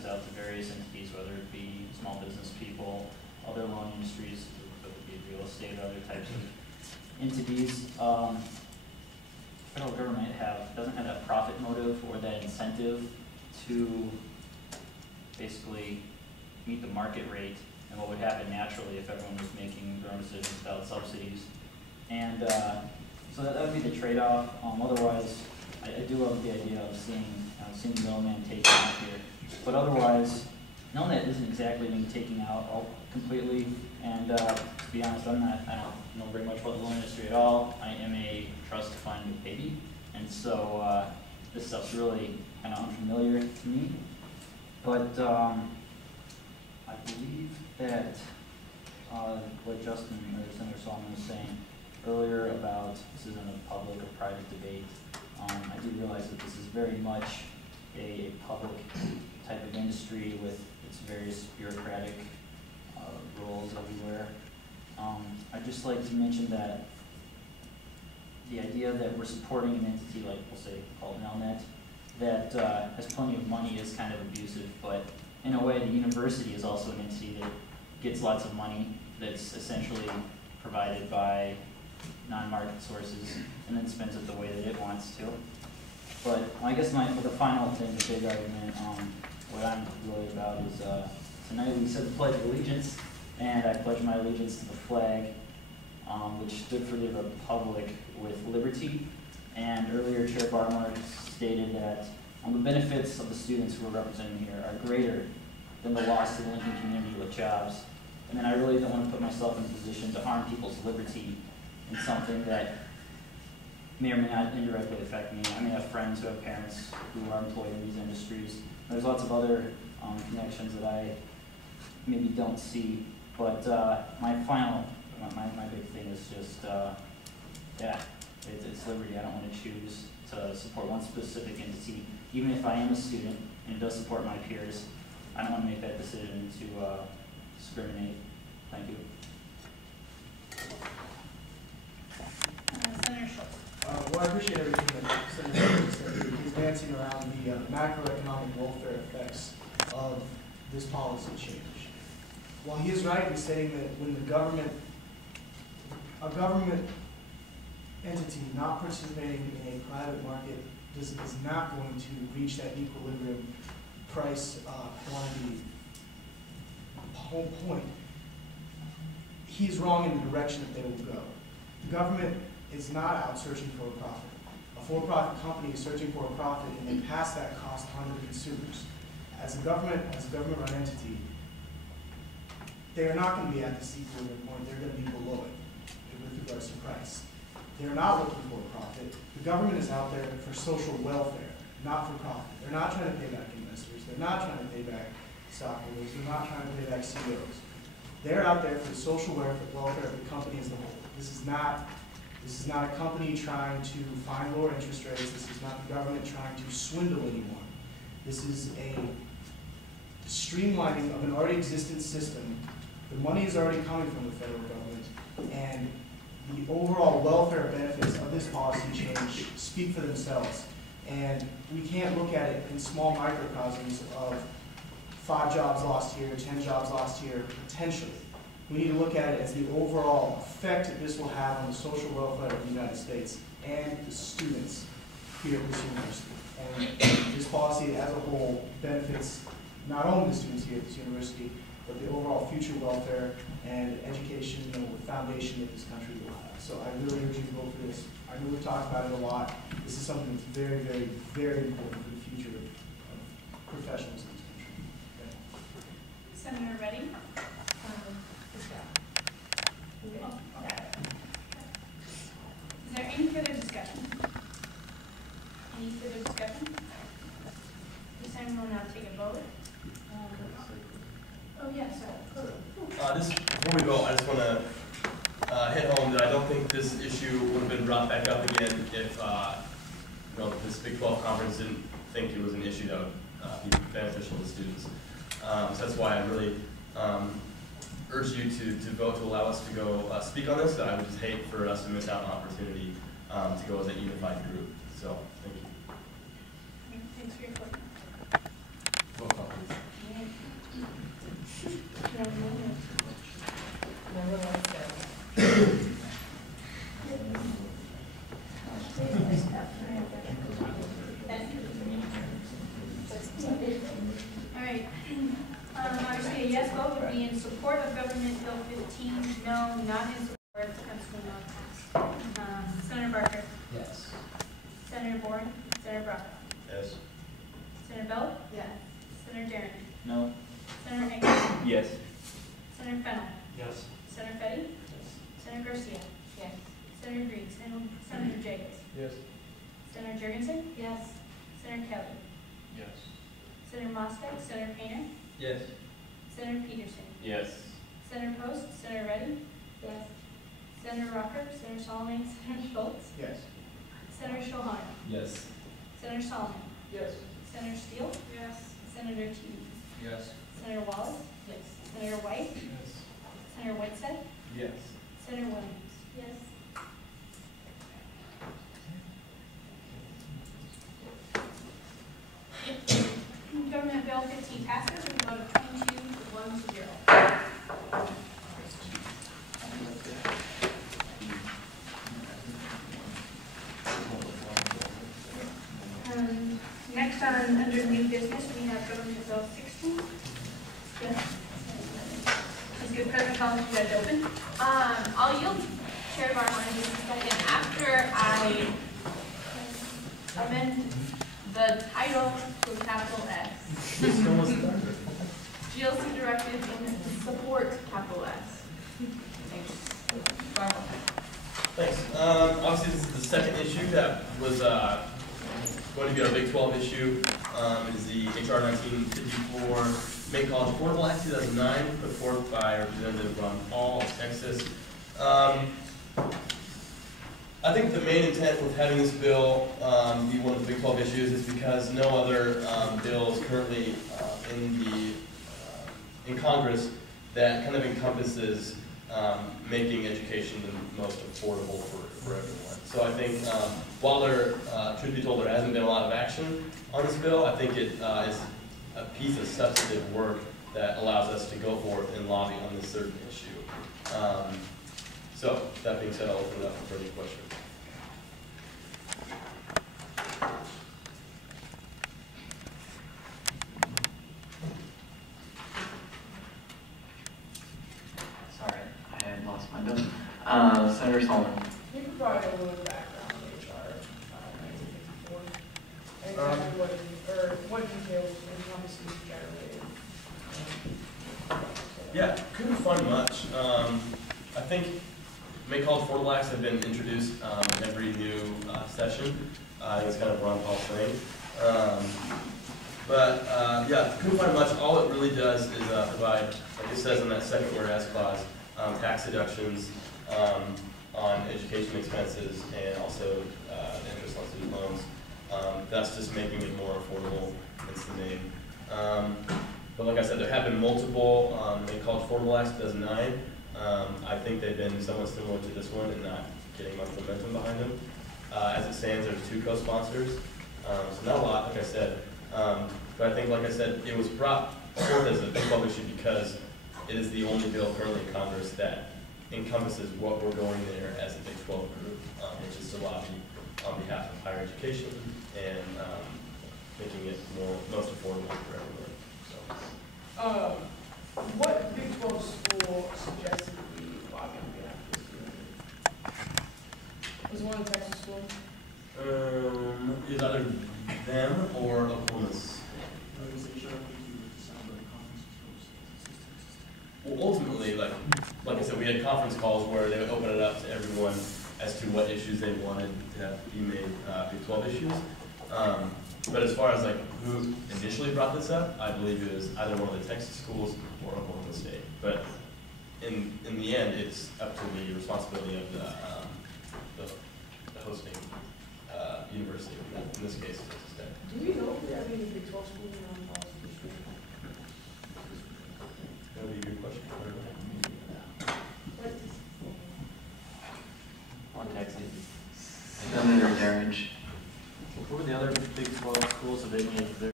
passes out to various entities, whether it be small business people, other loan industries, whether it be real estate or other types of entities. Federal government doesn't have that profit motive or that incentive to basically meet the market rate and what would happen naturally if everyone was making their own decisions without subsidies. And so that would be the trade-off. Otherwise, I do love the idea of seeing the middleman taken out here. But otherwise, Nelnet isn't exactly being taken out all completely. And to be honest, I don't know very much about the loan industry at all. I am a trust fund baby, and so this stuff's really kind of unfamiliar to me. But I believe that what Justin or Senator Solomon was saying earlier about this isn't a public or private debate, I do realize that this is very much a public type of industry with its various bureaucratic rules everywhere. I'd just like to mention that the idea that we're supporting an entity like, we'll say, called Nelnet, that has plenty of money is kind of abusive, but in a way the university is also an entity that gets lots of money that's essentially provided by non-market sources and then spends it the way that it wants to. But I guess the final thing, the big argument, what I'm really about is tonight we said the Pledge of Allegiance, and I pledge my allegiance to the flag, which stood for the Republic with liberty. And earlier, Chair Barmore stated that the benefits of the students who are represented here are greater than the loss to the Lincoln community with jobs. And then I really don't want to put myself in a position to harm people's liberty in something that may or may not indirectly affect me. I may have friends who have parents who are employed in these industries. There's lots of other connections that I maybe don't see. But my big thing is just, it's liberty. I don't want to choose to support one specific entity, even if I am a student and it does support my peers. I don't want to make that decision to discriminate. Thank you. Senator Schultz. Well, I appreciate everything that Senator Schultz said. He's dancing around the macroeconomic welfare effects of this policy change. While he is right in saying that when a government entity not participating in a private market is not going to reach that equilibrium price quantity point, he's wrong in the direction that they will go. The government is not out searching for a profit. A for-profit company is searching for a profit and they pass that cost on to the consumers. As a government-run entity, they are not going to be at this equilibrium point. They're going to be below it with regards to price. They're not looking for a profit. The government is out there for social welfare, not for profit. They're not trying to pay back investors. They're not trying to pay back stockholders. They're not trying to pay back CEOs. They're out there for the social welfare of the company as a whole. This is not a company trying to find lower interest rates. This is not the government trying to swindle anyone. This is a streamlining of an already existing system. The money is already coming from the federal government, and the overall welfare benefits of this policy change speak for themselves. And we can't look at it in small microcosms of 5 jobs lost here, 10 jobs lost here, potentially. We need to look at it as the overall effect that this will have on the social welfare of the United States and the students here at this university. And this policy as a whole benefits not only the students here at this university, but the overall future welfare and education, foundation that this country will have. So I really urge you to vote for this. I know we've talked about it a lot. This is something that's very, very, very important for the future of professionals in this country. Okay. Senator Reddy. Is there any further discussion? Any further discussion? This time we'll now take a vote. Oh yes, Before we go, I just want to hit home that I don't think this issue would have been brought back up again if this Big 12 conference didn't think it was an issue that would be beneficial to students. So that's why I really urge you to vote to allow us to go speak on this. I would just hate for us to miss out on an opportunity to go as a unified group. So thank you. Thanks for your vote. Roll call, please. Obviously, a yes vote would be in support of Government Bill 15, no, not in support, absolutely not passed. Senator Barker, Yes. Senator Bourne, Senator Brocco, Yes. Senator Bell, Yes. Senator Darren, No. Senator Engel, Yes. Senator Fennel, Yes. Senator Fetty, Senator Garcia, Yes. Senator Green, Senator Jacobs, Yes. Senator Jurgensen, Yes. Senator Kelly, Yes. Senator Mostek, Senator Painter, Yes. Senator Peterson, Yes. Senator Post, Senator Reddy, Yes. Senator Rucker, Senator Solomon, Senator Schultz, Yes. Senator Shohana, Yes. Senator Solomon, Yes. Senator Steele, Yes. Senator Teague, Yes. Senator Wallace, Yes. Senator White, Yes. Senator Whiteside, Yes. Senator Williams. Yes. Government Bill 15 passes with a vote of 22 to 1 to 0. Next on, under new business, we have Government Bill 16. Yes. Let's give President Collins you guys open. I'll yield Chair Barline just a second. After I amend the title to capital S, GLC directive in support capital S. Thanks. Barline. Thanks. Obviously, this is the second issue that was going to be our Big 12 issue. It is the HR 1954 Make College Affordable Act 2009, put forth by Representative Ron Paul of Texas. I think the main intent with having this bill be one of the Big 12 issues is because no other bill is currently in Congress that kind of encompasses making education the most affordable for everyone. So I think while there, truth be told, there hasn't been a lot of action on this bill, I think it is a piece of substantive work that allows us to go forth and lobby on this certain issue. So that being said, I'll open it up for any questions. Sorry, I had lost my note. Senator Solomon. Can you provide a little background on HR 1954? And exactly what details encompasses generally? Yeah, couldn't find much. I think Make College Affordable Acts have been introduced in every new session. I think it's kind of Ron Paul's thing. Yeah, couldn't find much. All it really does is provide, like it says in that second whereas clause, tax deductions on education expenses and also interest on student loans. That's just making it more affordable. That's the name. But like I said, there have been multiple Make College Affordable Acts 2009. I think they've been somewhat similar to this one and not getting much momentum behind them. As it stands, there's 2 co-sponsors, so not a lot, like I said. But I think, like I said, it was brought forth as a Big 12 issue because it is the only bill currently in Congress that encompasses what we're going there as a Big 12 group, which is to lobby on behalf of higher education and making it most affordable for everyone. So. What Big 12 school suggested we lobby on behalf of this community? Was it one of the Texas schools? Is either them or Oklahoma's. Well, ultimately, like I said, we had conference calls where they would open it up to everyone as to what issues they wanted to have be made Big 12 issues. But as far as like who initially brought this up, I believe it was either one of the Texas schools or Oklahoma State. But in the end, it's up to the responsibility of the hosting university. In this case, Texas Tech. Do we know if we have any Big 12 schools around